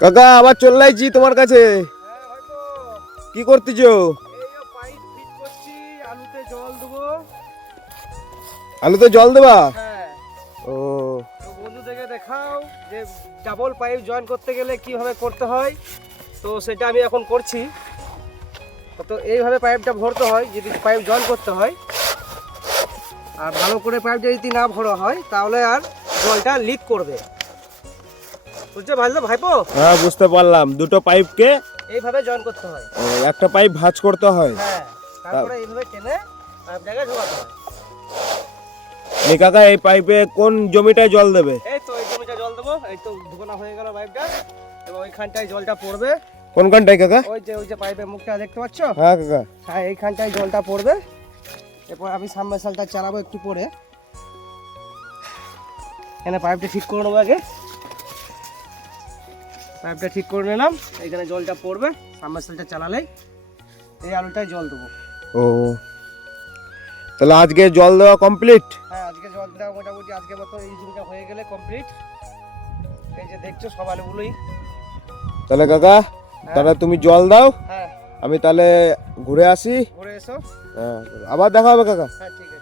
কাকা আবার চলে আইছি তোমার কাছে। কি করতেছো? আলুতে জল দেবা? ও বন্ধুদেরকে দেখাও যে ডাবল পাইপ জয়েন করতে গেলে কিভাবে করতে হয়, তো সেটা আমি এখন করছি। তো এইভাবে পাইপটা ভরতে হয় যদি পাইপ জয়েন করতে হয়, আর ভালো করে পাইপটা যদি না ভরা হয় তাহলে আর জলটা লিক করবে। বুঝতে পারলে ভাইপো? হ্যাঁ বুঝতে পারলাম, দুটো পাইপকে এইভাবে জয়েন করতে হয়। একটা পাইপ ভাঁজ করতে হয়। হ্যাঁ, তারপরে এইভাবে টেনে পাইপটাকে ঢোকাতে হয়। কাকা এই পাইপে কোন জমিটায় জল দেবে? এই তো এই জমিটা জল দেবো, এই তো ঢোকানো হয়ে গেল পাইপটা, এবং ওইখানটায় জলটা পড়বে। কোনখানটায় কাকা? ওই যে পাইপের মুখটা দেখতে পাচ্ছ? হ্যাঁ কাকা। হ্যাঁ, এইখানটায় জলটা পড়বে। এরপর আমি সাবমার্শালটা চালাবো একটু পরে। এখানে পাইপটা ঠিক করে নেবো আগে। পাইপটা ঠিক করে নিলাম, এখানে জলটা পড়বে। সাবমার্শালটা চালালেই এই আলুটায় জল দেবো। ও তাহলে আজকে জল দেওয়া কমপ্লিট? হ্যাঁ, আজকে জল দেওয়া মোটামুটি আজকে মতো এই জমিটা হয়ে গেলে কমপ্লিট। এই যে দেখছো সব আলুগুলোই। তাহলে কাকা তাহলে তুমি জল দাও, হ্যাঁ, আমি তাহলে ঘুরে আসি। ঘুরে এসো। হ্যাঁ আবার দেখা হবে কাকা। হ্যাঁ, ঠিক আছে।